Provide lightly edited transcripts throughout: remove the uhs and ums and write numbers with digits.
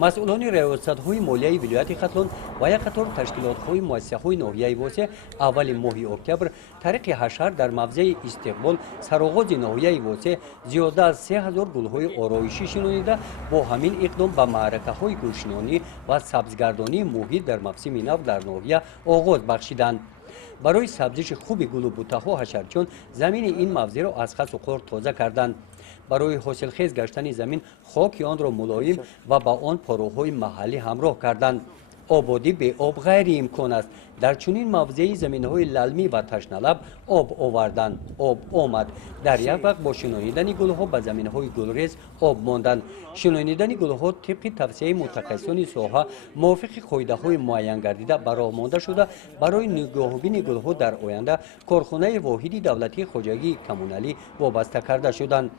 مسئولان ریاست‌های مالیه ولایت خرطوم و یک قطار تشکیلات‌های مؤسسه‌های ناحیه واسه اول ماه اکتبر طریق حشر در موضع استقبال سرآغاز ناحیه واسه زیاده از 3000 گل‌های آرایشی شنیده با همین اقدام به معرکه‌های گلشنانی و سبزگردانی محیط در موسم نو در ناحیه آغاز بخشیدند. برای سبزش خوب گل و بوته‌ها حشرچون زمین این موضع را از خس و خار تازه کردند. برای حاصلخیز گشتن زمین خاک آن را ملایم و با آن پاروهای محلی همراه کردند. آبادی به آب غیر امکان است. در چنین موضعی زمین‌های للمی و تشنه‌لب آب آوردند. آب آمد. در یک وقت با شناییدن گل‌ها به زمین‌های گلریز آب ماندند. شناییدن گل‌ها طبق توصیه متخصصان ساحه موافق قاعده‌های معین گردیده برآمده شده. برای نگاهبین گل‌ها در آینده کارخانه واحدی دولتی خواجگی کمونالی وابسته کرده شدند.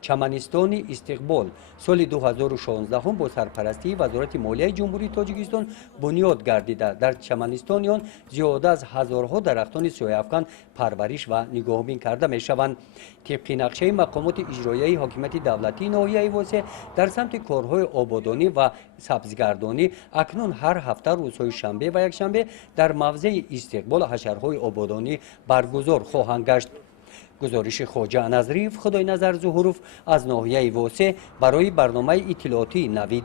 چمنستان استقبال سال 2016 هم با سرپرستی وزارت مالیه جمهوری تاجیکستان بنیاد گردیده. در چمنستان زیاده از هزارها درختان سایه‌افکن پرورش و نگاهبین کرده می شوند. طبق نقشه مقامات اجرایی حاکمیت دولتی ناحیه واسه در سمت کارهای آبادانی و سبزگردانی اکنون هر هفته روزهای شنبه و یکشنبه در موضع استقبال حشرهای آبادانی برگزار خواهند گشت. گزارش خواجه نظریف خدای نظر ظهوروف از ناحیه واسه برای برنامه اطلاعاتی نوید.